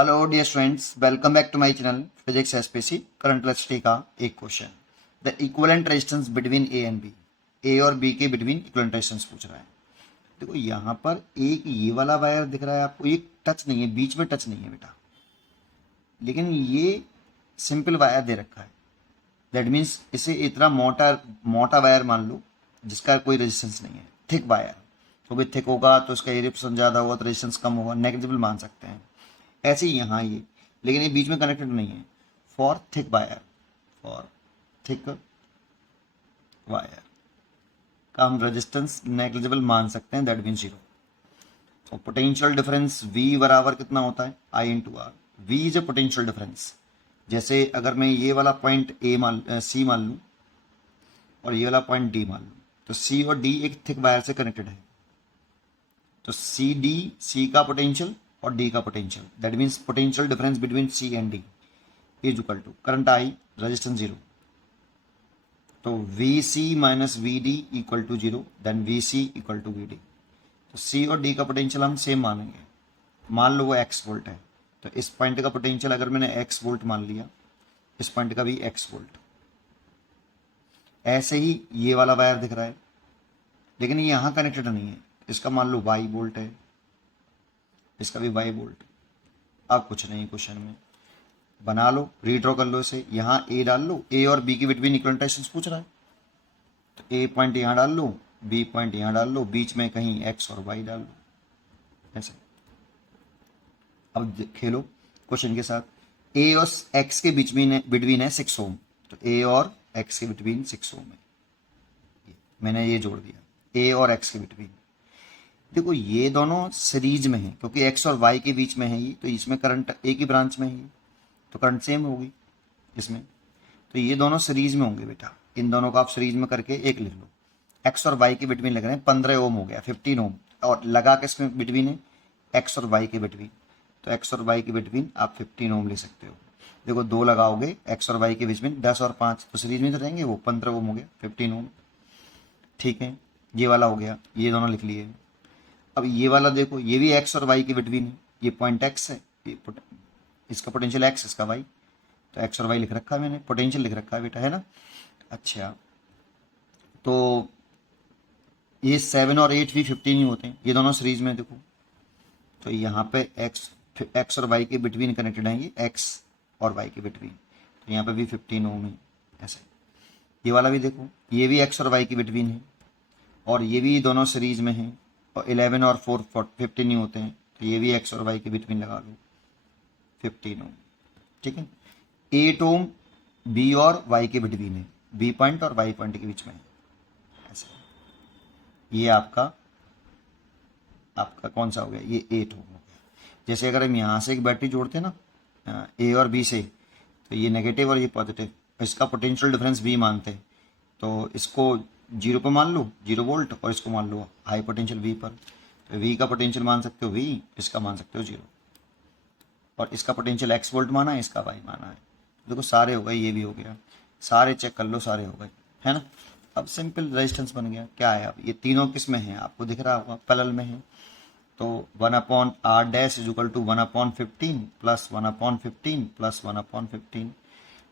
Hello dear students, welcome back to my channel physics SPC. Current electricity का एक question, the equivalent resistance between A and B. A और B के between equivalent resistance पूछ रहा है। देखो यहाँ पर एक ये वाला वायर दिख रहा है आपको, ये टच नहीं है, बीच में टच नहीं है बेटा, लेकिन ये सिंपल वायर दे रखा है। दैट मीन्स इसे इतना मोटा मोटा वायर मान लो जिसका कोई रेजिस्टेंस नहीं है, थिक वायर। तो भी थिक होगा तो इसका एरिप्शन ज़्यादा होगा तो रेजिस्टेंस कम होगा, नेग्लिजिबल मान सकते हैं। ऐसे ही यहाँ ये, लेकिन ये बीच में कनेक्टेड नहीं है। For thick wire, for thick wire का हम रेजिस्टेंस नेग्लिजिबल मान सकते हैं, दैट मीन जीरो। तो पोटेंशियल डिफरेंस V बराबर कितना होता है, I into R. V is a potential difference. जैसे अगर मैं ये वाला पॉइंट C मान लूँ और ये वाला पॉइंट D मान लूँ, तो C और D एक थिक वायर से कनेक्टेड है। तो C का पोटेंशियल और D का potential, that means potential difference between C एंड D is equal to current I, resistance zero. तो VC minus VD equal to zero, then VC equal to VD। तो C और D का पोटेंशियल हम सेम मानेंगे। मान लो वो x वोल्ट है, तो इस पॉइंट का पोटेंशियल अगर मैंने x वोल्ट मान लिया, इस पॉइंट का भी x वोल्ट। ऐसे ही ये वाला वायर दिख रहा है, लेकिन ये यहाँ कनेक्टेड नहीं है, इसका मान लो y वोल्ट है, इसका भी y वोल्ट। अब कुछ नहीं, क्वेश्चन में बना लो, रीड्रॉ कर लो इसे। यहाँ A डाल लो, A और B के बिटवीन इक्विवेलेंट रेजिस्टेंस पूछ रहा है, तो A पॉइंट यहाँ डाल लो, B पॉइंट यहाँ डाल लो, बीच में कहीं x और y डाल लो, ऐसे। अब खेलो क्वेश्चन के साथ। A और x के बिटवीन है 6 ओम, तो A और x के बिटवीन 6 ओम है, मैंने ये जोड़ दिया A और x के बिटवीन। देखो ये दोनों सीरीज में है, क्योंकि x और y के बीच में है ये, तो इसमें करंट एक ही ब्रांच में है, तो करंट सेम होगी इसमें। तो ये दोनों सीरीज में होंगे बेटा, इन दोनों को आप सीरीज में करके एक लिख लो। x और y के बिटवीन लग रहे हैं 15 ओम हो गया, 15 ओम, और लगा के इसमें बिटवीन है x और y के बिटवीन, तो x और y के बिटवीन आप 15 ओम ले सकते हो। देखो दो लगाओगे x और y के बीच में 10 और 5, तो सीरीज में तो रहेंगे, वो 15 ओम हो गया, 15 ओम। ठीक है, ये वाला हो गया, ये दोनों लिख लिए। अब ये वाला देखो, ये भी x और y के बिटवीन है, ये पॉइंट x है, इसका पोटेंशियल x, इसका y, तो x और y लिख रखा है मैंने, पोटेंशियल लिख रखा है बेटा, है ना। अच्छा, तो ये 7 और 8 भी 15 ही होते हैं, ये दोनों सीरीज में देखो। तो यहाँ पे x और y के बिटवीन कनेक्टेड हैं, ये x और y के बिटवीन, तो यहाँ पे भी 15 ओम है, ऐसे। ये वाला भी देखो, ये भी x और y के बिटवीन है, और ये भी दोनों सीरीज में हैं, और 11 और 4 15 ही होते हैं, तो ये भी x और y के बिटवीन लगा लो, 15 ओम। ठीक है, 8 ओम b और y के बिटवीन है, b पॉइंट और y पॉइंट के बीच में है, ऐसे। ये आपका कौन सा हो गया, ये 8 ओम हो गया। जैसे अगर हम यहाँ से एक बैटरी जोड़ते हैं ना, ए और बी से, तो ये नेगेटिव और ये पॉजिटिव, इसका पोटेंशियल डिफरेंस V मानते हैं, तो इसको 0 पर मान लो, 0 वोल्ट, और इसको मान लो हाई पोटेंशियल V पर, तो V का पोटेंशियल मान सकते हो V, इसका मान सकते हो 0, और इसका पोटेंशियल x वोल्ट माना है, इसका y माना है। देखो सारे हो गए, ये भी हो गया, सारे चेक कर लो, सारे हो गए, है ना। अब सिंपल रेजिस्टेंस बन गया। क्या है, अब ये तीनों किस में है, आपको दिख रहा होगा, पैरेलल में है। तो 1/r dash is equal to 1/15 plus 1/15 plus 1/15,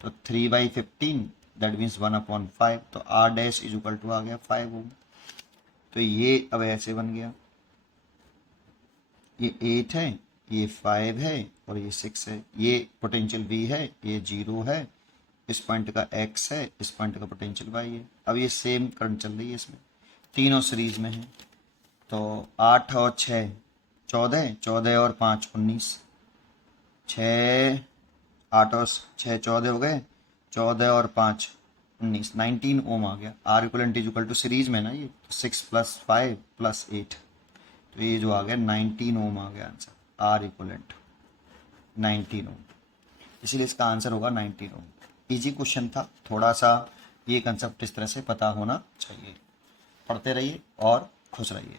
तो 3/15, दैट मीन्स 1/5, तो r dash is equal to आ गया 5 ओम। तो ये अब ऐसे बन गया, ये 8 है, ये 5 है, और ये 6 है। ये पोटेंशियल V है, ये 0 है, इस पॉइंट का x है, इस पॉइंट का पोटेंशियल y है। अब ये सेम करंट चल रही है इसमें, तीनों सीरीज में है। तो 8 और 6 14, 14 और 5 19, 6 8 और 6 14 हो गए, 14 और 5 19, 19 ओम आ गया। R equivalent is equal to series में ना ये, तो 6 + 5 + 8, तो ये जो आ गया 19 ओम आ गया आंसर, R इक्वलेंट 19 ओम, इसीलिए इसका आंसर होगा 19 ओम। इजी क्वेश्चन था, थोड़ा सा ये कंसेप्ट इस तरह से पता होना चाहिए। पढ़ते रहिए और खुश रहिए।